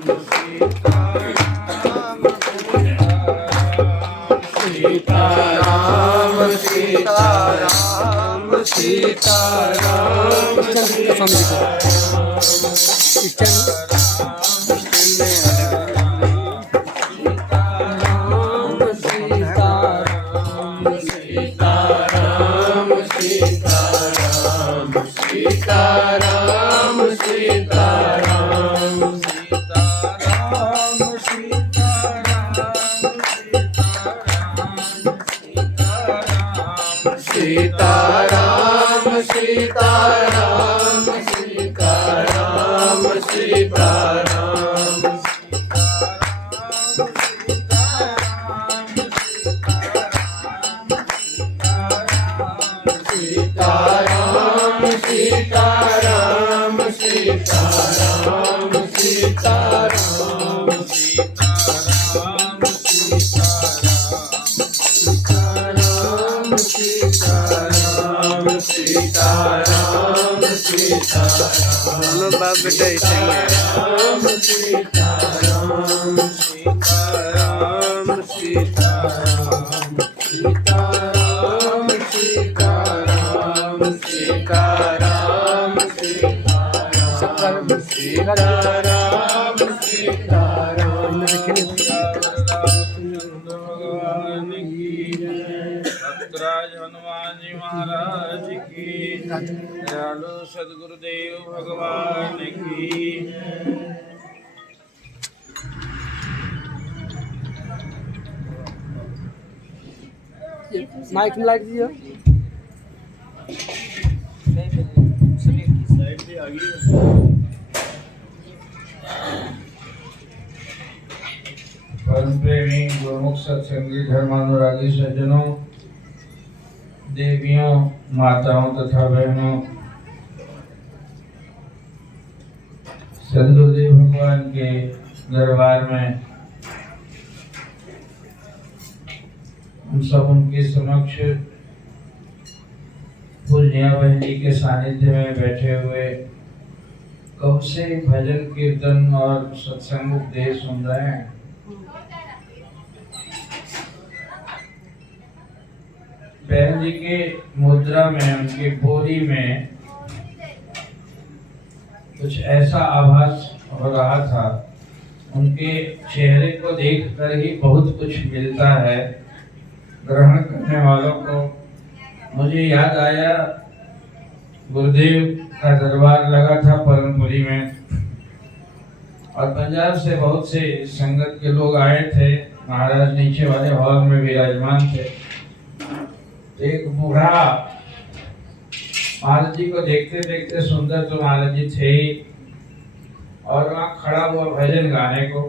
सीताराम सीताराम सीताराम सीताराम सीताराम सीताराम सीताराम सीताराम सीताराम सीताराम बाप बेटा ऐसे ही है। सीताराम सीताराम सीताराम सीताराम सीताराम सीताराम सीताराम सीताराम सीताराम भगवान की राज हनुमान जी महाराज की दयालु सदगुरुदेव भगवान की माइक में लाइट दिया परम प्रेमी गुरुमुख सत्संगी धर्मानुरागी सज्जनों, देवियों, माताओं तथा बहनों, सदगुरुदेव भगवान के दरबार में हम सब उनके समक्ष पूज्य बहन जी के सानिध्य में बैठे हुए कब से भजन कीर्तन और सत्संग उपदेश सुन रहे हैं। बहन जी के मुद्रा में, उनकी बोली में कुछ ऐसा आभास हो रहा था, उनके चेहरे को देखकर ही बहुत कुछ मिलता है ग्रहण करने वालों को। मुझे याद आया गुरुदेव का दरबार लगा था परमपुरी में और पंजाब से बहुत से संगत के लोग आए थे। महाराज नीचे वाले हॉल में विराजमान थे। एक बूढ़ा महाराज जी को देखते देखते, सुंदर तो महाराज जी थे ही, और वहाँ खड़ा हुआ भजन गाने को,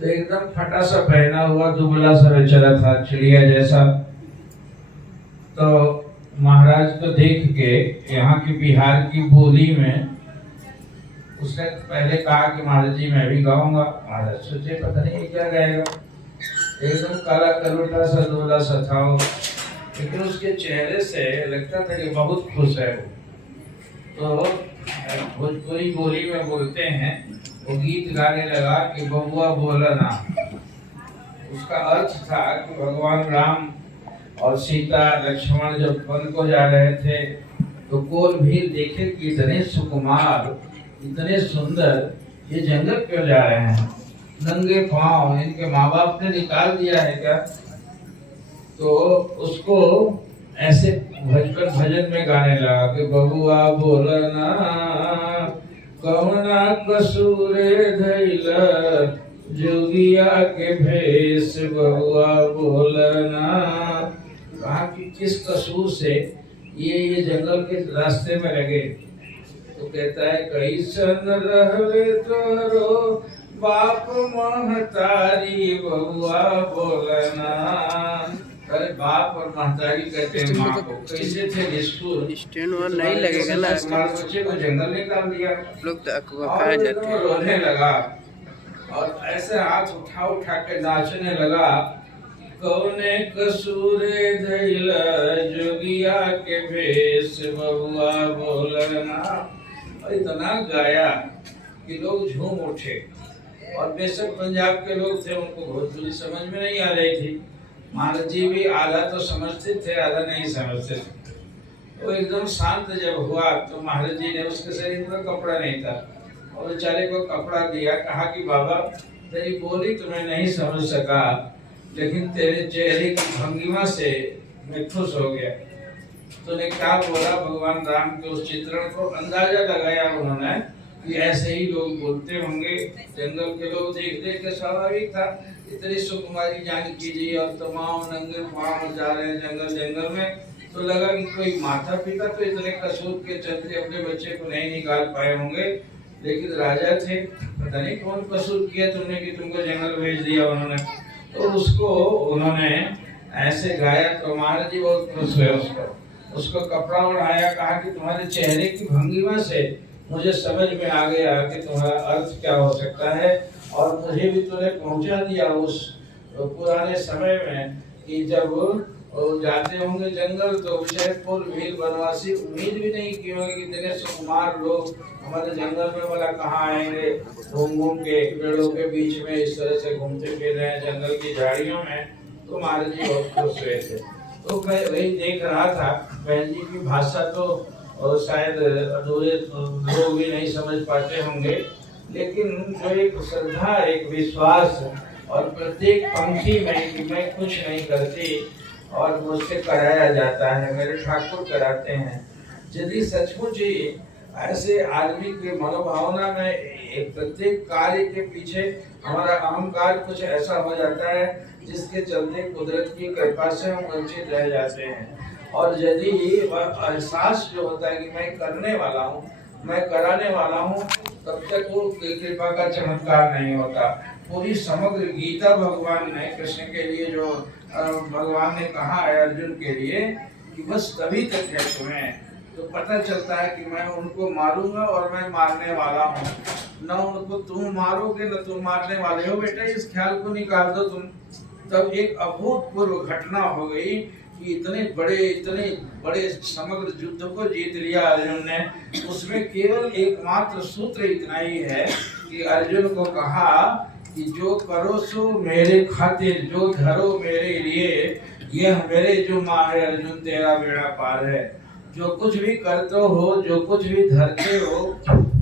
तो एकदम फटा सा पहना हुआ दुबला सा बेचारा था, चिड़िया जैसा। तो महाराज को देख के यहाँ की बिहार की बोली में उसने पहले कहा कि महाराज जी मैं भी गाऊंगा। महाराज सोचे पता नहीं क्या गाएगा, एकदम काला कलूटा सा दुबला सा था, लेकिन उसके चेहरे से लगता था कि बहुत खुश है वो। तो भोजपुरी बोली में बोलते हैं, वो गीत गाने लगा कि बबुआ बोला ना। उसका अर्थ था कि भगवान राम और सीता लक्ष्मण जब वन को जा रहे थे तो कोल भील देखे कि इतने सुकुमार, इतने सुंदर, ये जंगल क्यों जा रहे हैं, नंगे पांव, इनके माँ बाप ने निकाल दिया है क्या? तो उसको ऐसे भजन में गाने लगा कि बबुआ बोलना कवना कसूरे धैला जोगिया के भेष, बबुआ बोलना। कहा कि किस कसूर से ये जंगल के रास्ते में लगे? तो कहता है कैसन रहले तोरो बाप महतारी, बबुआ बोलना। अरे बाप और महतारी कहते हैं माँ को, कैसे थे निष्ठुर, स्टैंड वन नहीं लगेगा ना, बच्चे को जंगल निकाल दिया। लोग तो अकबका जाते हैं। रोने लगा और ऐसे हाथ उठा उठा के नाचने लगा, कौने कसूरे धैला जोगिया के भेष, बबुआ बोलना। इतना गाया कि लोग झूम उठे। और बेशक पंजाब के लोग थे, उनको भोजपुरी समझ में नहीं आ रही थी। महाराज जी भी आधा तो समझते थे, आधा नहीं समझते थे। तो एकदम शांत जब हुआ तो महाराज जी ने, उसके शरीर में कपड़ा नहीं था, और बेचारे को कपड़ा दिया, कहा कि बाबा तेरी बोली तुम्हें नहीं समझ सका, लेकिन तेरे चेहरे की भंगिमा से मैं खुश हो गया। तूने क्या बोला, भगवान राम के उस चित्रण को अंदाजा लगाया उन्होंने कि ऐसे ही लोग बोलते होंगे। जंगल के लोग देख देख के स्वाभाविक था, इतनी सुकुमारी जानकी जी और तमाम नंगे पांव जा रहे हैं जंगल जंगल में, तो लगा कि कोई माता पिता तो इतने कसूर के चलते अपने बच्चे को नहीं निकाल पाए होंगे, लेकिन राजा थे, पता नहीं कौन कसूर किया तुमने कि तुमको जंगल भेज दिया उन्होंने। तो उसको उन्होंने ऐसे गाया तो महाराज जी बहुत खुश हुए। उसको कपड़ा ओढ़ाया, कहा कि तुम्हारे चेहरे की भंगिमा से मुझे समझ में आ गया कि तुम्हारा अर्थ क्या हो सकता है, और मुझे भी तूने पहुंचा दिया उस पुराने समय में कि जब जाते होंगे जंगल तो विजयपुर वीर बनवासी उम्मीद भी नहीं की होगी कि इतने सुकुमार लोग हमारे जंगल में वाला कहाँ आएंगे, घूम घूम के पेड़ों के बीच में इस तरह से घूमते फिर रहे हैं जंगल की झाड़ियों में। तो महाराज जी बहुत खुश हुए थे। तो मैं वही देख रहा था, बहन जी की भाषा तो शायद अधूरे लोग भी नहीं समझ पाते होंगे, लेकिन जो एक श्रद्धा, एक विश्वास, और प्रत्येक पंक्ति में कि मैं कुछ नहीं करती और मुझसे कराया जाता है, मेरे ठाकुर कराते हैं। यदि सचमुच ही ऐसे आदमी के मनोभावना में एक प्रत्येक कार्य के पीछे हमारा अहंकार कुछ ऐसा हो जाता है जिसके चलते कुदरत की कृपा से हम वंचित रह जाते हैं। और यदि एहसास जो होता है कि मैं करने वाला हूँ, मैं कराने वाला हूँ, तब तक वो कृपा का चमत्कार नहीं होता। पूरी समग्र गीता भगवान ने कृष्ण के लिए जो भगवान ने कहा है अर्जुन के लिए कि बस तभी तक है तुम्हें, तो पता चलता है कि मैं उनको मारूंगा और मैं मारने वाला हूँ। न उनको तुम मारोगे न तुम मारने वाले हो, बेटा इस ख्याल को निकाल दो तुम। तब एक अभूतपूर्व घटना हो गई कि इतने बड़े समग्र युद्ध को जीत लिया अर्जुन ने। उसमें केवल एकमात्र सूत्र इतना ही है कि अर्जुन को कहा कि जो करो सो मेरे खातिर, जो धरो मेरे लिए, यह मेरे जो माँ है अर्जुन तेरा बेड़ा पार है। जो कुछ भी करते हो, जो कुछ भी धरते हो,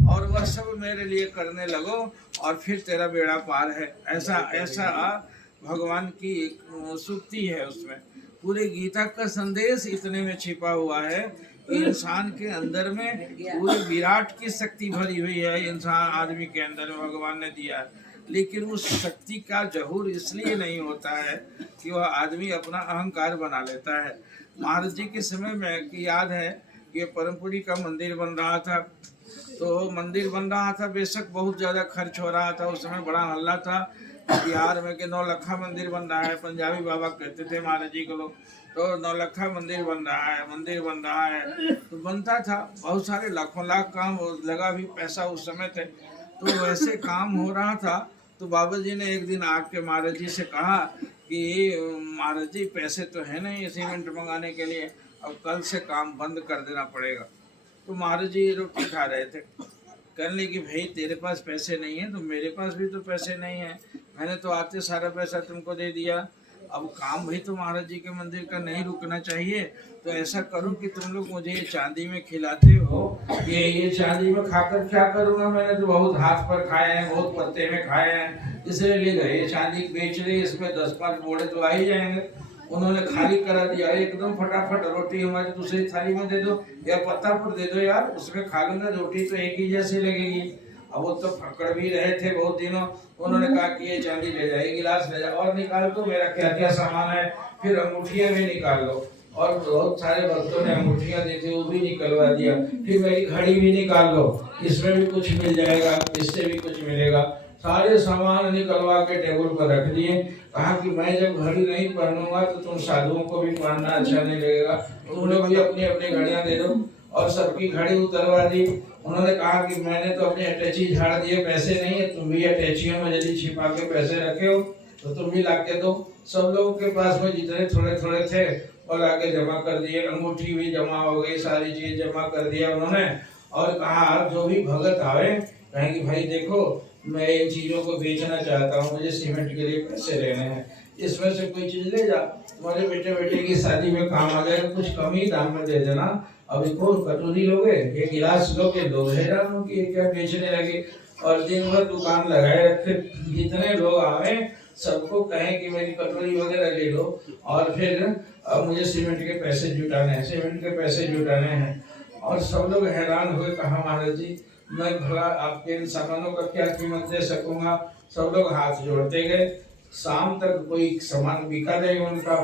और वह सब मेरे लिए करने लगो और फिर तेरा बेड़ा पार है। ऐसा भगवान की एक सूक्ति है। उसमें पूरे गीता का संदेश इतने में छिपा हुआ है कि इंसान के अंदर में पूरे विराट की शक्ति भरी हुई है। इंसान आदमी के अंदर में भगवान ने दिया है, लेकिन उस शक्ति का जहूर इसलिए नहीं होता है कि वह आदमी अपना अहंकार बना लेता है। महाराज जी के समय में कि याद है कि परमपुरी का मंदिर बन रहा था, तो मंदिर बन रहा था, बेशक बहुत ज़्यादा खर्च हो रहा था। उस समय बड़ा हल्ला था बिहार में कि 9 लखा मंदिर बन रहा है। पंजाबी बाबा कहते थे महाराज जी को लोग, तो 9 लखा मंदिर बन रहा है। तो बनता था, बहुत सारे लाखों लाख काम लगा भी, पैसा उस समय थे। तो वैसे काम हो रहा था। तो बाबा जी ने एक दिन आके महाराज जी से कहा कि महाराज जी पैसे तो है नहीं सीमेंट मंगाने के लिए, अब कल से काम बंद कर देना पड़ेगा। तो महाराज जी रोटी खा रहे थे, कहने कि भाई तेरे पास पैसे नहीं है तो मेरे पास भी तो पैसे नहीं है, मैंने तो आते सारा पैसा तुमको दे दिया। अब काम भाई तो महाराज जी के मंदिर का नहीं रुकना चाहिए, तो ऐसा करो कि तुम लोग मुझे ये चांदी में खिलाते हो, ये चांदी में खाकर क्या करूँगा, मैंने तो बहुत हाथ पर खाए हैं, बहुत पत्ते में खाए हैं, इसलिए ले गए। ये चांदी बेच रही, इसमें 10-5 बोड़े तो आ ही जाएंगे। उन्होंने खाली करा दिया, एकदम फटाफट रोटी हमारी दूसरी थाली में दे दो या पत्ता पर दे दो यार, उसमें खा लूंगा, रोटी तो एक ही जैसी लगेगी। अब वो तो पकड़ भी रहे थे बहुत दिनों, उन्होंने कहा कि ये चांदी ले जाए, गिलास ले जाए और निकाल दो मेरा क्या क्या सामान है, फिर अंगूठियां भी निकाल लो। और बहुत सारे भक्तों ने अंगूठियां दी थी, वो भी निकलवा दिया। फिर मेरी घड़ी भी निकाल लो, इसमें भी कुछ मिल जाएगा, इससे भी कुछ मिलेगा। सारे सामान निकलवा के टेबल पर रख दिए। कहा कि मैं जब घड़ी नहीं पहनूंगा तो तुम साधुओं को भी पहनना अच्छा नहीं लगेगा, तुम लोग भी अपनी अपनी घड़ियां दे दो। और सबकी घड़ी उतरवा दी। उन्होंने कहा कि मैंने तो अपनी अटैची झाड़ दिए, पैसे नहीं है, तुम भी अटैचियों में यदि छिपा के पैसे रखे हो तो तुम भी ला के दो। सब लोगों के पास में जितने थोड़े थोड़े थे वो ला के जमा कर दिए, अंगूठी भी जमा हो गई, सारी चीज जमा कर दिया उन्होंने। और कहा जो भी भगत आवे कहेंगे भाई देखो मैं इन चीज़ों को बेचना चाहता हूँ, मुझे सीमेंट के लिए पैसे लेने हैं, इसमें से कोई चीज़ ले जा, तुम्हारे बेटे बेटे की शादी में काम आ जाएगा, कुछ कम ही दाम में दे देना। अब इसको कटोरी लोगे, ये गिलास लोगे, लोग हैरान हो कि ये क्या बेचने लगे। और दिन भर दुकान लगाए रखे, जितने लोग आवे सबको कहें कि मेरी कटोरी वगैरह ले लो, और फिर अब मुझे सीमेंट के पैसे जुटाने हैं, सीमेंट के पैसे जुटाने हैं। और सब लोग हैरान हुए, कहा महाराज जी मैं भला आपके इन सामानों का क्या कीमत दे सकूंगा। सब लोग हाथ जोड़ते गए। शाम तक कोई सामान बिका नहीं उनका।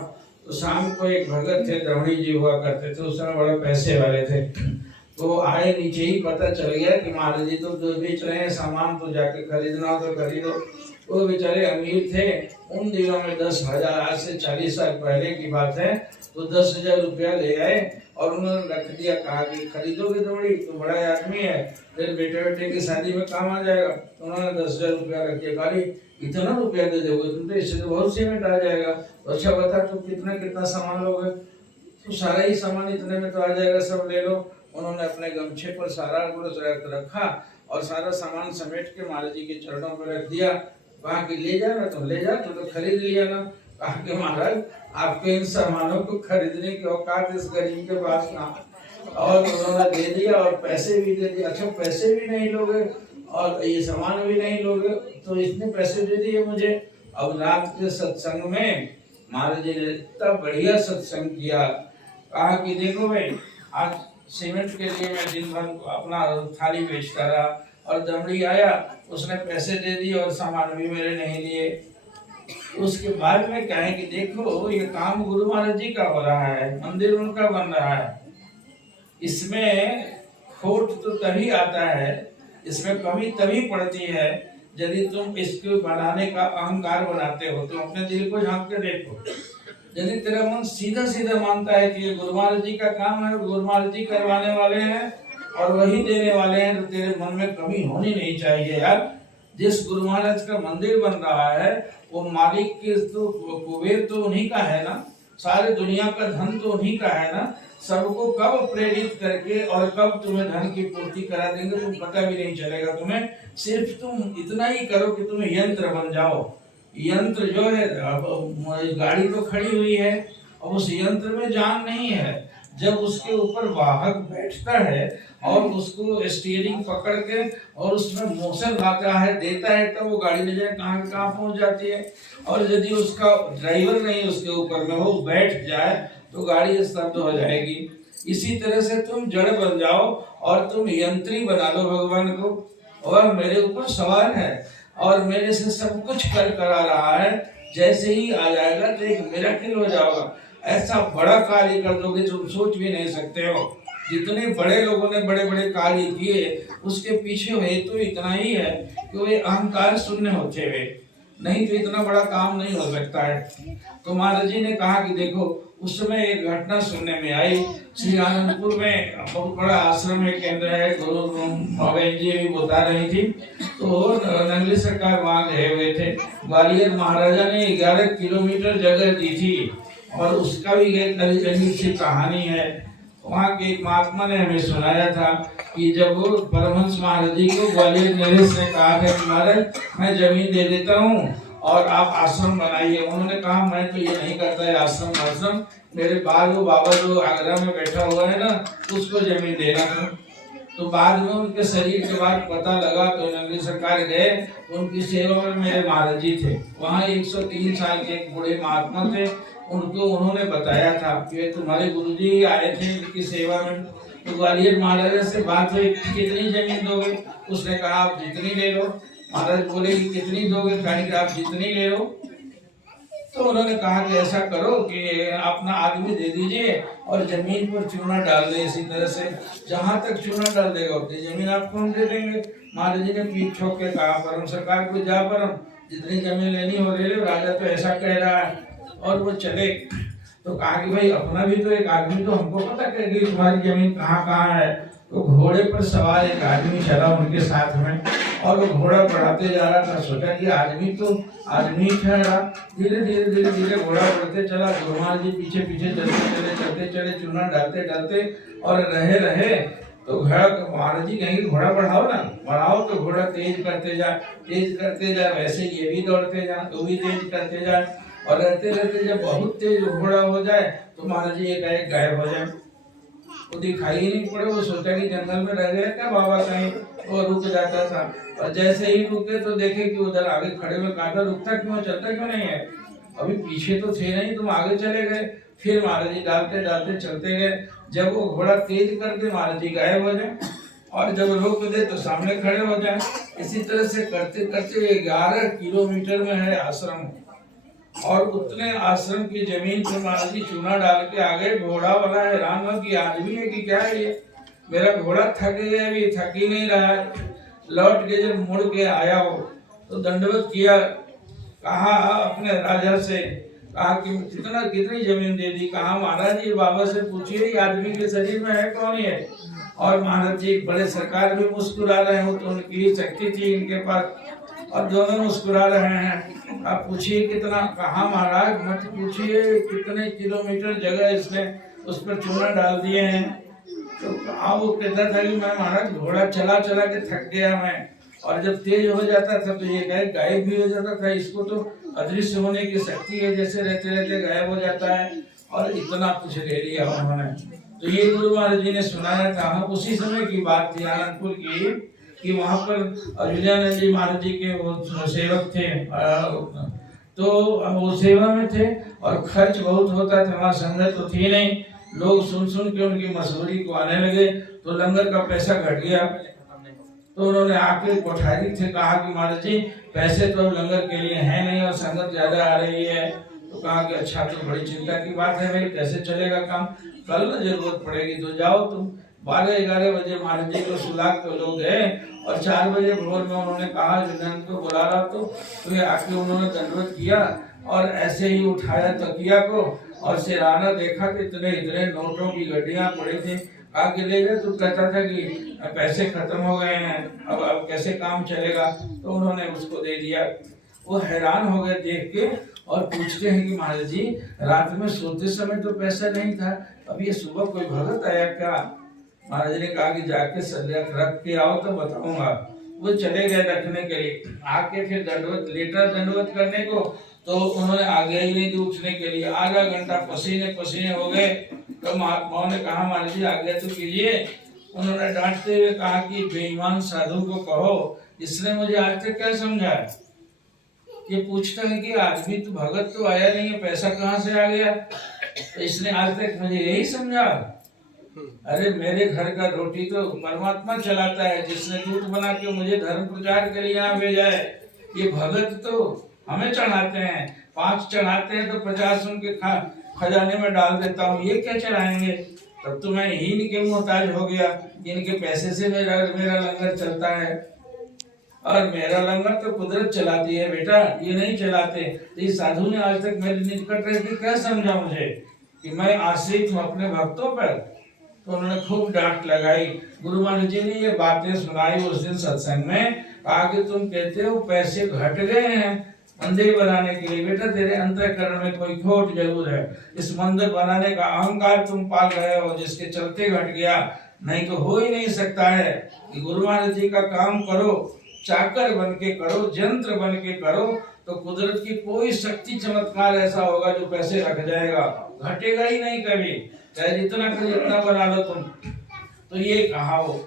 तो शाम को एक भगत थे, द्रविड़ जी हुआ करते थे, उस समय बड़े पैसे वाले थे। तो आए, नीचे ही पता चल गया कि महाराज जी तो जो बेच रहे हैं सामान, तो जाके खरीदना हो तो खरीदो। वो बेचारे अमीर थे, उन दिनों में 10,000, आज से 40 साल पहले की बात है, तो 10,000 रुपया ले आए और उन्होंने रख दिया, कहा कि खरीदोगे द्रविड़, तो बड़ा आदमी है, फिर बेटे बेटे की शादी में काम आ जाएगा। तो उन्होंने 10,000 रुपया रख दिया, कहा इतना रुपया दे दोगे तुम, तो इससे तो बहुत सीमेंट आ जाएगा। तो अच्छा बता तुम कितना कितना सामान लोगे। तो सारा ही सामान इतने में तो आ जाएगा, सब ले लो। उन्होंने अपने गमछे पर सारा रखा और सारा सामान समेट के महाराज जी के चरणों पर रख दिया। कहा कि ले जाना, तुम ले जा, तो खरीद लिया ना। कहा कि महाराज आपके इन सामानों को खरीदने की औकात इस गरीब के पास ना। और उन्होंने दे दिया और पैसे भी दे दिए। अच्छा पैसे भी नहीं लोगे और ये सामान भी नहीं लोगे, तो इतने पैसे दे दिए मुझे। अब रात के सत्संग में महाराज जी ने इतना बढ़िया सत्संग किया। कहा कि देखो भाई, आज सीमेंट के लिए मैं दिन भर अपना थाली बेचता रहा, और दमड़ी आया, उसने पैसे दे दिए और सामान भी मेरे नहीं लिए। उसके बाद में कहें कि देखो ये काम गुरु महाराज जी का हो रहा है, मंदिर उनका बन रहा है, इसमें खोट तो तभी आता है, इसमें कमी तभी पड़ती है यदि तुम इसको बनाने का अहंकार बनाते हो। तो अपने दिल को झांक के देखो, यदि तेरा मन सीधा सीधा मानता है कि ये गुरु महाराज जी का काम है, गुरु महाराज जी करवाने वाले हैं और वही देने वाले हैं, तो तेरे मन में कमी होनी नहीं चाहिए यार। जिस गुरु महाराज का मंदिर बन रहा है वो मालिक के तो कुबेर तो उन्हीं का है ना, सारे दुनिया का धन तो उन्हीं का है ना। सबको कब प्रेरित करके और कब तुम्हें धन की पूर्ति करा देंगे तुम पता भी नहीं चलेगा तुम्हें। सिर्फ तुम इतना ही करो कि तुम यंत्र बन जाओ। यंत्र जो है, अब गाड़ी तो खड़ी हुई है, अब उस यंत्र में जान नहीं है। जब उसके ऊपर वाहक बैठता है और उसको स्टीयरिंग पकड़ के और उसमें मोशन लाता है, देता है, तब वो गाड़ी ले जाए कहाँ कहाँ पहुंच जाती है। और यदि उसका ड्राइवर नहीं उसके ऊपर में वो बैठ जाए तो गाड़ी स्तब्ध हो जाएगी। इसी तरह से तुम जड़ बन जाओ और तुम यंत्री बना लो भगवान को, और मेरे ऊपर सवार है और मेरे से सब कुछ करा रहा है। जैसे ही आ जाएगा तो एक मिरेकल हो जाएगा। ऐसा बड़ा कार्य कर दोगे तुम सोच भी नहीं सकते हो। जितने बड़े लोगों ने बड़े बड़े कार्य किए उसके पीछे हेतु तो इतना ही है कि वे अहंकार शून्य होते हुए, नहीं तो इतना बड़ा काम नहीं हो सकता है। तो महाराज जी ने कहा कि देखो उस समय एक घटना सुनने में आई। श्री आनंदपुर में बहुत बड़ा आश्रम है, केंद्र है, गुरु भवेन जी भी बता रही थी। तो नंगली सरकार वहाँ गए हुए थे। ग्वालियर महाराजा ने 11 किलोमीटर जगह दी थी और उसका भी एक अजीब सी कहानी है। वहाँ के एक महात्मा ने हमें सुनाया था कि जब वो परमहंस महाराज जी को ग्वालियर नरेश ने कहा था कि महाराज मैं जमीन दे देता हूँ और आप आश्रम बनाइए। उन्होंने कहा मैं तो ये नहीं करता है आश्रम, मेरे बाद वो बाबा जो आगरा में बैठा हुआ है ना उसको जमीन देना था। तो बाद में उनके शरीर के बाद पता लगा तो नंगली सरकार गए, उनकी सेवा में मेरे महाराज जी थे। वहाँ 103 साल के एक बूढ़े महात्मा थे, उनको उन्होंने बताया था कि तुम्हारे गुरुजी आए थे उनकी सेवा में। तो ग्वालियर महाराजा से बात हुई कितनी जमीन दोगे, उसने कहा आप जितनी ले लो। महाराज बोले कि कितनी दोगे, कहा कि आप जितनी ले लो। तो उन्होंने कहा कि ऐसा करो कि अपना आदमी दे दीजिए और जमीन पर चूना डाल दें, इसी तरह से जहाँ तक चूना डाल देगा उतनी जमीन आपको हम दे देंगे। महाराज जी ने पीठ ठोक के कहा परम सरकार को जा परम जितनी जमीन लेनी हो ले लो, राजा तो ऐसा कह रहा है। और वो चले। तो कहा कि भाई अपना भी तो एक आदमी तो हमको पता कर कि तुम्हारी जमीन कहाँ कहाँ है। तो घोड़े पर सवार एक आदमी चला उनके साथ में और वो घोड़ा बढ़ाते जा रहा था। सोचा कि आदमी ठहरा। धीरे धीरे धीरे धीरे घोड़ा बढ़ते चला। गुरुमान जी पीछे पीछे चलते चले चूना डालते डालते और रहे तो घोड़ा महाराज जी कहेंगे घोड़ा बढ़ाओ ना, बढ़ाओ तो घोड़ा तेज करते जाए, वैसे ये भी दौड़ते जाए तो भी तेज करते जाए, और रहते रहते जब बहुत तेज घोड़ा हो जाए तो महाराज जी एक गायब हो जाए, वो दिखाई ही नहीं पड़े। वो सोचा कि जंगल में रह गए क्या बाबा कहीं, वो रुक जाता था, और जैसे ही रुके तो देखे कि उधर आगे खड़े में काटा, रुकता क्यों, चलता क्यों नहीं है, अभी पीछे तो थे नहीं, तुम आगे चले गए। फिर महाराज जी डालते डालते चलते गए, जब वो घोड़ा तेज करके महाराज जी गायब हो जाए, और जब रोक दे तो सामने खड़े हो जाए। इसी तरह से करते करते 11 किलोमीटर में है आश्रम, और उतने आश्रम की जमीन पर महाराज जी चूना डाल के आ गए। घोड़ा वाला हैरान हो कि आदमी है कि क्या है ये, मेरा घोड़ा थक गया, अभी थक ही नहीं रहा है। लौट के जब मुड़ के आया हो तो दंडवत किया, कहा अपने राजा से, कहा कि कितनी जमीन दे दी, कहा महाराज जी बाबा से पूछिए आदमी के शरीर में है कौन है। और महाराज जी बड़े सरकार भी मुस्कुरा रहे हो, तो उनकी शक्ति थी इनके पास, और दोनों मुस्कुरा रहे हैं। आप पूछिए कितना, कहा महाराज मत पूछिए, कितने किलोमीटर जगह इसने उस पर चूना डाल दिए हैं। तो वो कहता था कि मैं महाराज घोड़ा चला चला के थक गया मैं, और जब तेज हो जाता था तो ये गायब भी हो जाता था। इसको तो अदृश्य होने की शक्ति है, जैसे रहते रहते गायब हो जाता है, और इतना कुछ ले लिया उन्होंने। तो ये गुरु महाराज जी ने सुनाया था। हम उसी समय की बात थी आनंदपुर की, कि वहां पर विजयानंद जी महाराज जी के वो सेवक थे, तो वो सेवा में थे, और खर्च बहुत होता था, वहाँ संगत तो थी नहीं, लोग सुन सुन के उनकी मशहूरी को आने लगे, तो लंगर का पैसा घट गया। तो उन्होंने आके कोठारी से कहा कि महाराज जी पैसे तो लंगर के लिए है नहीं, और संगत ज्यादा आ रही है। तो कहा कि अच्छा, तो बड़ी चिंता की बात है भाई, कैसे चलेगा काम, कल ना जरूरत पड़ेगी तो जाओ तुम। 12-11 बजे महाराज जी को सुला के लोग गए, और 4 बजे भोर में उन्होंने कहा विजयानंद को बुला रहा, तो ये आके उन्होंने दंडवत किया, और ऐसे ही उठाया तकिया को, और सिरहाना देखा कि इतने इतने नोटों की गड्डियां पड़ी थी। आगे ले गए तो कहता था कि पैसे खत्म हो गए हैं, अब कैसे काम चलेगा। तो उन्होंने उसको दे दिया। वो हैरान हो गए देख के, और पूछते हैं कि महाराज जी रात में सोते समय तो पैसा नहीं था, अब ये सुबह कोई भगत आया क्या। महाराज ने कहा कि जाके सरिया रख के आओ तो बताऊंगा। वो चले गए रखने के लिए, आके फिर दंडवत करने को, तो उन्होंने आगे ही नहीं दी उठने के लिए। आधा घंटा पसीने पसीने हो गए, तो महात्माओं ने कहा महाराज जी आगे तो कीजिए। उन्होंने डांटते हुए कहा कि बेईमान साधु को कहो, इसने मुझे आज तक क्या समझा। ये पूछता है कि आदमी तो भगत तो आया नहीं है, पैसा कहाँ से आ गया, तो इसने आज तक मुझे यही समझा। अरे मेरे घर का रोटी तो परमात्मा चलाता है, जिसने दूध बना के मुझे धर्म प्रचार के लिए यहाँ भेजा है। ये भगत तो हमें चढ़ाते हैं, 5 चढ़ाते हैं तो 50 उनके खजाने में डाल देता हूँ, ये क्या चढ़ाएंगे। तब तो मैं ही इनके मोहताज हो गया, इनके पैसे से मेरा लंगर चलता है। और मेरा लंगर तो कुदरत चलाती है बेटा, ये नहीं चलाते। तो इस साधु ने आज तक मेरे निकट रह के क्या समझा मुझे कि मैं आश्रित हूँ अपने भक्तों पर। तो उन्होंने खूब डांट लगाई। गुरु महाराज जी ने ये बातें सुनाई उस दिन सत्संग में, कहा कि तुम कहते हो पैसे घट गए हैं मंदिर बनाने के लिए, बेटा तेरे अंतःकरण में कोई खोट जरूर है। इस मंदिर बनाने का अहंकार तुम पाल रहे हो, जिसके चलते घट गया, नहीं तो हो ही नहीं सकता है कि गुरु महाराज जी का काम करो, चाकर बन के करो, यंत्र बन के करो, तो कुदरत की कोई शक्ति चमत्कार ऐसा होगा जो पैसे रख जाएगा, घटेगा ही नहीं कभी, चाहे जितना बना लो तुम। तो ये कहा हो।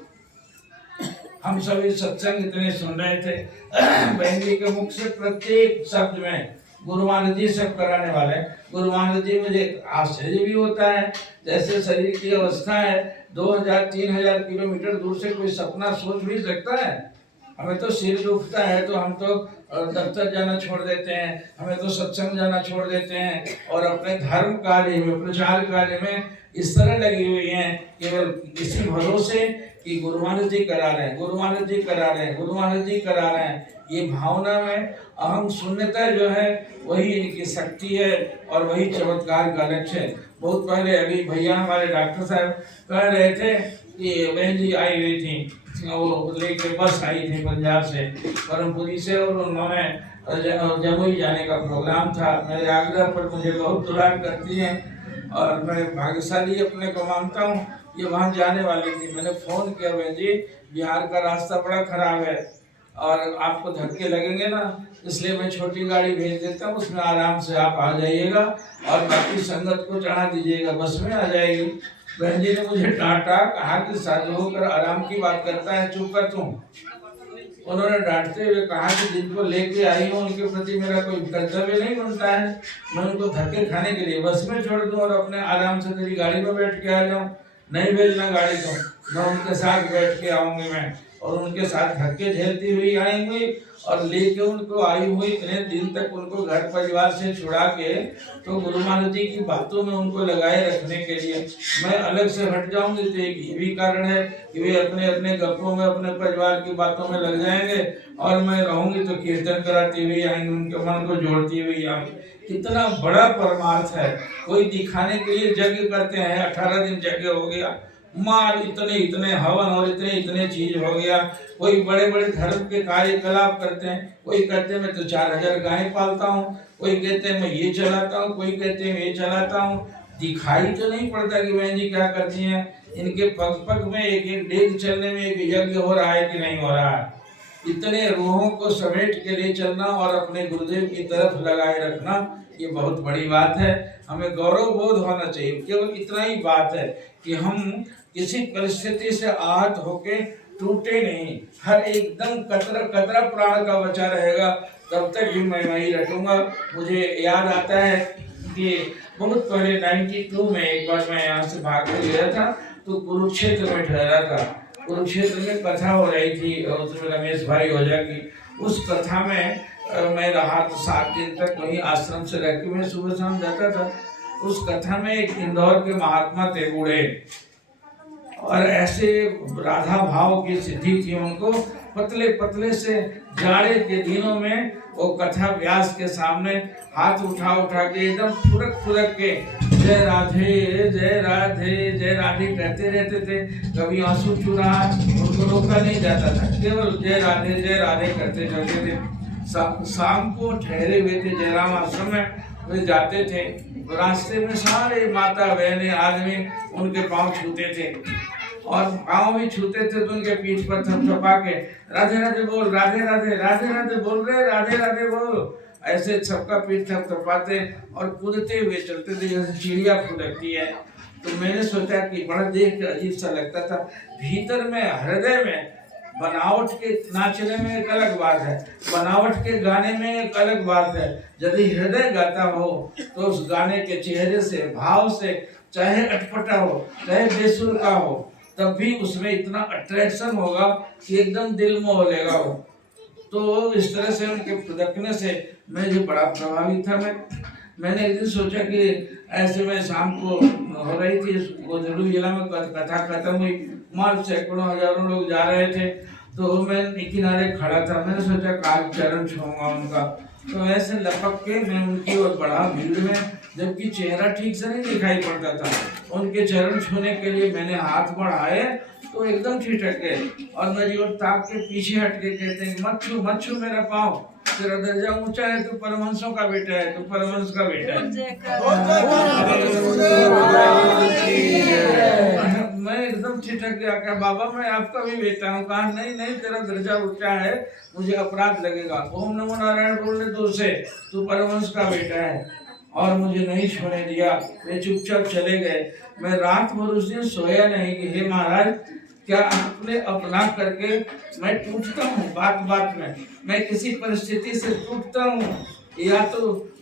हम सभी सत्संग इतने सुन रहे थे, बहन जी के मुख से प्रत्येक शब्द में गुरु महाराज जी सब कराने वाले। गुरु महाराज जी मुझे आश्चर्य भी होता है, जैसे शरीर की अवस्था है, 2000-3000 किलोमीटर दूर से कोई सपना सोच भी सकता है। हमें तो सिर दुखता है तो हम तो दफ्तर जाना छोड़ देते हैं, हमें तो सत्संग जाना छोड़ देते हैं, और अपने धर्म कार्य में, प्रचार कार्य में इस तरह लगी हुई हैं, केवल इसी भरोसे कि गुरु महाराज जी करा रहे हैं, गुरु महाराज जी करा रहे हैं, गुरु महाराज जी करा रहे हैं। ये भावना में अहम शून्यता जो है वही इनकी शक्ति है, और वही चमत्कार का लक्ष्य है। बहुत पहले अभी भैया हमारे डॉक्टर साहब कह रहे थे कि बहन जी आई हुई थी, वो लेके बस आई थी पंजाब से, परमपुरी से, और उन्होंने जमुई जाने का प्रोग्राम था। मेरे आग्रह पर मुझे बहुत दुलार करती हैं, और मैं भाग्यशाली अपने को मानता हूँ। ये वहाँ जाने वाली थी। मैंने फोन किया, बहन जी बिहार का रास्ता बड़ा खराब है और आपको धक्के लगेंगे ना, इसलिए मैं छोटी गाड़ी भेज देता हूँ, उसमें आराम से आप आ जाइएगा और बाकी संगत को चढ़ा दीजिएगा, बस में आ जाएगी। बहन जी ने मुझे डांटा, कहा कि साधु होकर आराम की बात करता है, चुप कर तुम। उन्होंने डांटते हुए कहा कि जिनको लेके आई हूँ उनके प्रति मेरा कोई कर्तव्य नहीं बनता है, मैं उनको धक्के खाने के लिए बस में छोड़ दूं और अपने आराम से तेरी गाड़ी में बैठ के आ जाऊं। नहीं भेजना गाड़ी को, मैं उनके साथ बैठ के आऊंगी मैं, और उनके साथ धक्के झेलती हुई आएंगी और लेके उनको आई हुई इतने दिन तक उनको घर परिवार से छुड़ा के तो गुरु महाराज जी की बातों में उनको लगाए रखने के लिए मैं अलग से हट जाऊंगी। तो एक ये भी कारण है कि वे अपने अपने गप्पों में अपने परिवार की बातों में लग जाएंगे और मैं रहूंगी तो कीर्तन कराती हुई आएंगे, उनके मन को जोड़ती हुई आएंगे। कितना बड़ा परमार्थ है। कोई दिखाने के लिए यज्ञ करते हैं, 18 दिन यज्ञ हो गया, मार इतने इतने हवन और इतने इतने चीज हो गया। कोई बड़े बड़े धर्म के कार्यकलाप करते हैं, कोई कहते हैं मैं तो 4000 गाय पालता हूँ, कोई कहते हैं मैं ये चलाता हूँ, कोई कहते हैं ये चलाता हूँ। दिखाई तो नहीं पड़ता कि बहन जी क्या करती हैं। इनके पग पग में एक एक डेग चलने में एक यज्ञ हो रहा है कि नहीं हो रहा है। इतने रूहों को समेट के लिए चलना और अपने गुरुदेव की तरफ लगाए रखना, ये बहुत बड़ी बात है। हमें गौरव बोध होना चाहिए। केवल इतना ही बात है कि हम किसी परिस्थिति से आहत होके टूटे नहीं, हर एकदम कतरा कतरा प्राण का बचा रहेगा, तब तक भी मैं वही रखूंगा। मुझे याद आता है कि बहुत पहले 92 में एक बार मैं यहाँ से भाग के गया था, तो कुरुक्षेत्र में ठहरा था। कुरुक्षेत्र में कथा हो रही थी और उसमें रमेश भाई ओझा की, उस कथा में मैं रहा तो 7 दिन तक वहीं आश्रम से रह के मैं सुबह शाम जाता था। उस कथा में एक इंदौर के महात्मा थे बूढ़े, और ऐसे राधा भाव की सिद्धि थी उनको। पतले पतले से जाड़े के दिनों में वो कथा व्यास के सामने हाथ उठा उठा के एकदम फुरक फुरक के जय राधे जय राधे जय राधे कहते रहते थे। कभी आंसू चुरा, उनको रोका नहीं जाता था, केवल जय राधे करते जाते थे। शाम को ठहरे हुए थे जयराम आश्रम में, वे जाते थे, रास्ते में सारे माता बहने आदमी उनके पांव छूते थे, और पांव भी छूते थे तो उनके पीठ पर थपथपा के राधे राधे बोल, राधे राधे राधे राधे बोल रहे, राधे राधे बोल, ऐसे सबका पीठ थपथपाते और कूदते हुए चलते थे जैसे चिड़िया फुदकती है। तो मैंने सोचा कि बड़ा देख के अजीब सा लगता था। भीतर में हृदय में बनावट के नाचने में एक अलग बात है, बनावट के गाने में एक अलग बात है। यदि हृदय गाता हो तो उस गाने के चेहरे से, भाव से, चाहे अटपटा हो चाहे बेसुर का हो, तब भी उसमें इतना अट्रैक्शन होगा कि एकदम दिल मोह लेगा वो। तो इस तरह से उनके फुदकने से मैं जो बड़ा प्रभावित था। मैंने एक दिन सोचा कि ऐसे में शाम को हो रही थी गोजरू जिला में कथा खत्म हुई, मार सैकड़ों हजारों लोग जा रहे थे, तो मैं किनारे खड़ा था। मैंने सोचा काल चरण छूंगा उनका, तो ऐसे लपक के मैं उनकी ओर बढ़ा भीड़ में, जबकि चेहरा ठीक से नहीं दिखाई पड़ता था। उनके चरण छूने के लिए मैंने हाथ बढ़ाए तो एकदम ठिठक गए और मेरी ओर ताक के पीछे हट के कहते हैं मत छू मेरा पाँव, तेरा दर्जा ऊंचा है, तू परमहंसों का बेटा है, तू परमहंस का बेटा है। मैं एकदम ठिठक गया, क्या बाबा मैं आपका भी बेटा हूँ? कहा नहीं नहीं, तेरा दर्जा ऊंचा है, मुझे अपराध लगेगा। ओम नमो नारायण बोलने दूर से, तू परमहंस का बेटा है। और मुझे नहीं छोड़ने दिया, वे चुपचाप चले गए। मैं रात भर उस दिन सोया नहीं कि हे महाराज क्या आपने अपना करके मैं टूटता हूँ, बात बात में मैं किसी परिस्थिति से टूटता हूँ, या तो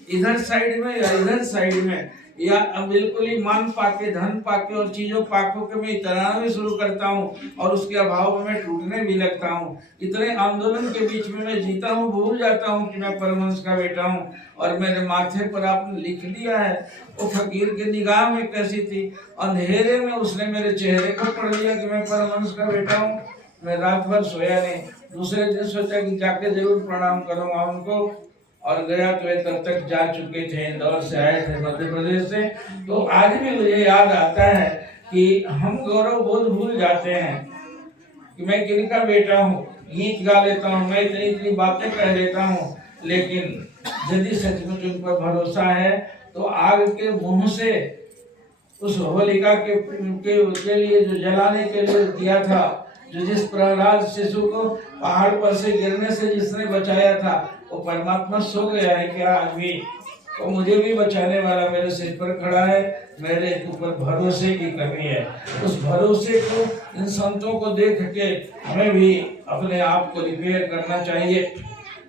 इधर साइड में या इधर साइड में, या बिल्कुल ही मान पाके धन पाके और चीजों पाको के मैं इतना भी शुरू करता हूँ और उसके अभाव में मैं टूटने भी लगता हूँ। इतने आंदोलन के बीच में मैं जीता हूँ, भूल जाता हूँ कि मैं परमहंस का बेटा हूँ। और मेरे माथे पर आपने लिख दिया है। वो फकीर के निगाह में कैसी थी, अंधेरे में उसने मेरे चेहरे को पढ़ लिया कि मैं परमहंस का बेटा हूँ। मैं रात भर सोया नहीं, दूसरे दिन सोचा कि जाके जरूर प्रणाम करूंगा उनको, और गया तो वे तब तक जा चुके थे, इंदौर से आए थे, मध्य प्रदेश से। तो आज भी मुझे याद आता है कि हम गौरव बोध भूल जाते हैं कि मैं किनका बेटा हूँ। गीत गा लेता हूँ, मैं इतनी इतनी बातें कह लेता हूँ, लेकिन यदि सचमुच उन पर भरोसा है तो आग के मुंह से उस होलिका के लिए जो जलाने के लिए दिया था, जो जिस प्रहलाद शिशु को पहाड़ पर से गिरने से जिसने बचाया था, वो परमात्मा सो गया है क्या आज भी? तो मुझे भी बचाने वाला मेरे सिर पर खड़ा है। मेरे ऊपर भरोसे की कमी है। उस भरोसे को, इन संतों को देख के हमें भी अपने आप को रिपेयर करना चाहिए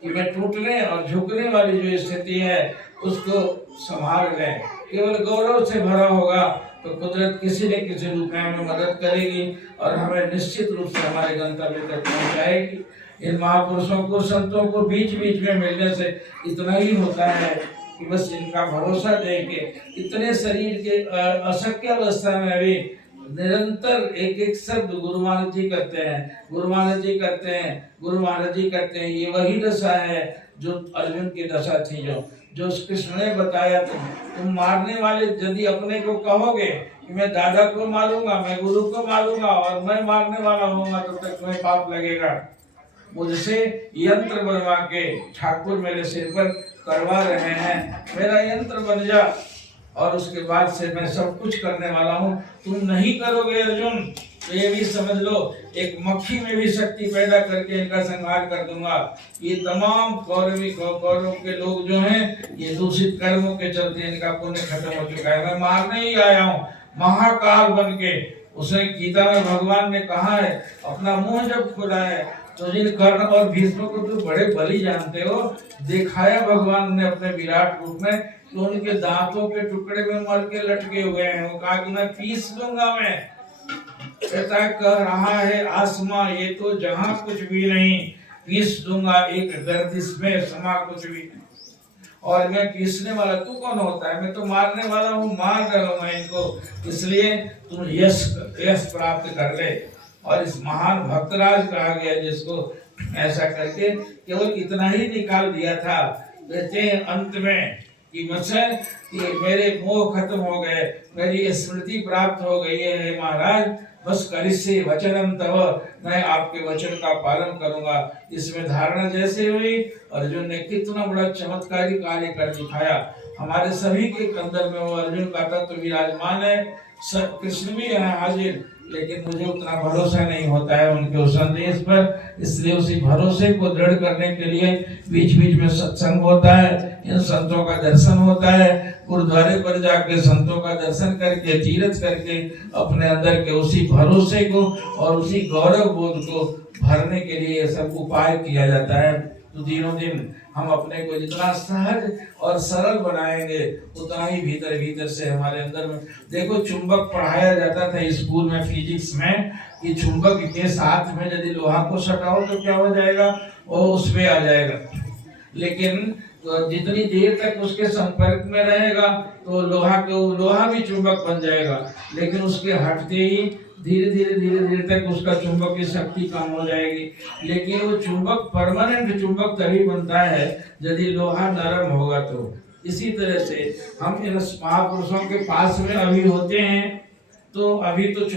कि मैं टूटने और झुकने वाली जो स्थिति है उसको संभाल लें। केवल गौरव से भरा होगा तो कुदरत किसी न किसी रूप में हमें मदद करेगी और हमें निश्चित रूप से हमारे गंतव्य तक पहुंचाएगी। इन महापुरुषों को, संतों को बीच बीच में मिलने से इतना ही होता है कि बस इनका भरोसा देके इतने शरीर के अशक्य अवस्था में भी निरंतर एक एक शब्द गुरु महाराज जी करते हैं, गुरु महाराज जी करते हैं, गुरु महाराज जी करते हैं। ये वही दशा है जो अर्जुन की दशा थी, जो कृष्ण ने बताया। तुम मारने वाले यदि अपने को कहोगे कि मैं दादा को मारूंगा, मैं गुरु को मारूंगा और मैं मारने वाला होऊंगा, तब तक तुम्हें पाप लगेगा। मुझसे यंत्र बनवा के ठाकुर मेरे सिर पर करवा रहे हैं, मेरा यंत्र बन जा और उसके बाद से मैं सब कुछ करने वाला हूँ। तुम नहीं करोगे अर्जुन तो ये भी समझ लो एक मक्खी में भी शक्ति पैदा करके इनका संहार कर दूंगा। ये तमाम कौरवों के लोग जो हैं, ये दूषित कर्मों के चलते इनका पुण्य खत्म हो चुका है। मैं मारने ही आया हूँ महाकाल बन के। उसे गीता में भगवान ने कहा है, अपना मुंह जब खुला है तो जिन कर्ण और भीष्म को तो बड़े बलि जानते हो, दिखाया भगवान ने अपने विराट रूप में, तो उनके दांतों के टुकड़े में मर के लटके हुए हैं। वो कहा कि मैं पीस लूंगा। मैं ऐसा कह रहा है आसमां, ये तो जहां कुछ भी नहीं, पीस दूंगा एक गर्दिश में समा कुछ भी। और मैं पीसने वाला, तू कौन होता है? मैं तो मारने वाला हूँ, मार डालो मैं इनको। इसलिए तुम यश प्राप्त कर ले। और इस महान भक्तराज कहा गया जिसको ऐसा करके केवल इतना ही निकाल दिया था। कहते हैं अंत में कि मुझसे कि मेरे मोह खत्म हो गए, मेरी स्मृति प्राप्त हो गई है महाराज, बस करिष्ये वचनम तव, मैं आपके वचन का पालन करूंगा। इसमें धारणा जैसे हुई, अर्जुन ने कितना बड़ा चमत्कारी कार्य कर दिखाया। हमारे सभी के अंदर में वो अर्जुन का तत्व विराजमान है। कृष्ण भी है हाजिर, लेकिन मुझे उतना भरोसा नहीं होता है उनके उस संदेश पर। इसलिए उसी भरोसे को दृढ़ करने के लिए बीच बीच में सत्संग होता है, इन संतों का दर्शन होता है। गुरुद्वारे पर जाके संतों का दर्शन करके, तीर्थ करके अपने अंदर के उसी भरोसे को और उसी गौरव बोध को भरने के लिए सब उपाय किया जाता है। तो दिनों दिन हम अपने को जितना सहज और सरल बनाएंगे उतना ही भीतर भीतर से हमारे अंदर में। देखो चुंबक पढ़ाया जाता था स्कूल में फिजिक्स में कि चुंबक के साथ में यदि लोहा को सटाओ तो क्या हो जाएगा, वो उस पे आ जाएगा। लेकिन जितनी देर तक उसके संपर्क में रहेगा तो लोहा भी चुंबक बन जाएगा। लेकिन उसके हटते ही धीरे धीरे तक उसका चुंबक की शक्ति कम हो जाएगी। लेकिन वो चुंबक परमानेंट चुंबक तभी बनता है यदि लोहा नरम होगा। तो इसी तरह से हम इन महापुरुषों के पास में अभी होते हैं तो अभी तो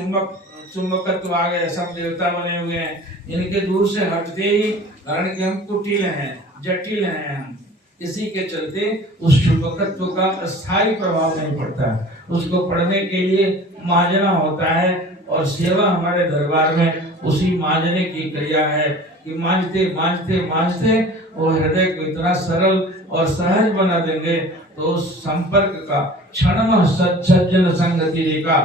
चुंबकत्व आ गए, सब देवता बने हुए हैं। इनके दूर से हटते ही, कारण कि हम कुटिल हैं, जटिल हैं हम, इसी के चलते उस चुंबकत्व का स्थायी प्रभाव नहीं पड़ता। उसको पढ़ने के लिए मांझना होता है और सेवा हमारे दरबार में उसी मांझने की क्रिया है कि मांझते मांझते मांझते वो हृदय को इतना सरल और सहज बना देंगे तो संपर्क का क्षण सज्जन संगति का,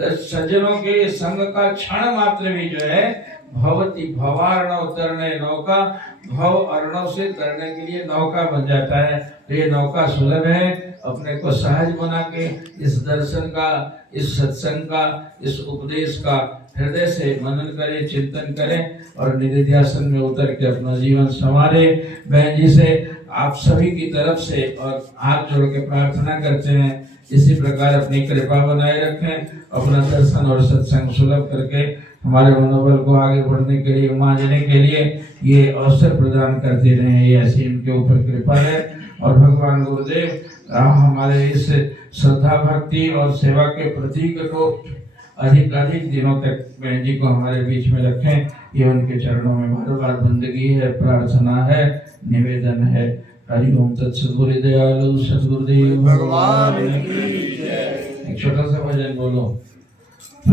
सज्जनों के संग का क्षण मात्र भी जो है भवती भवार्णव तरने नौका, भव अर्णव से तरने के लिए नौका बन जाता है। तो ये नौका सुलभ है। अपने को सहज बना के इस दर्शन का, इस सत्संग का, इस उपदेश का हृदय से मनन करें, चिंतन करें और निधिध्यासन में उतर के अपना जीवन संवारे। बहन जी से आप सभी की तरफ से और हाथ जोड़ के प्रार्थना करते हैं इसी प्रकार अपनी कृपा बनाए रखें, अपना दर्शन और सत्संग सुलभ करके हमारे मनोबल को आगे बढ़ने के लिए, मांझने के लिए ये अवसर प्रदान करते रहे। ये ऐसी इनके ऊपर कृपा है। और भगवान गुरुदेव हमारे इस श्रद्धा भक्ति और सेवा के प्रतीक को अधिक दिनों तक बहन जी को हमारे बीच में रखें। ये उनके चरणों में बार बार बंदगी है, प्रार्थना है, निवेदन है। हरि ओम तत्सत। गुरुदेव दयालु सद्गुरुदेव भगवान की जय। एक छोटा सा भजन बोलो।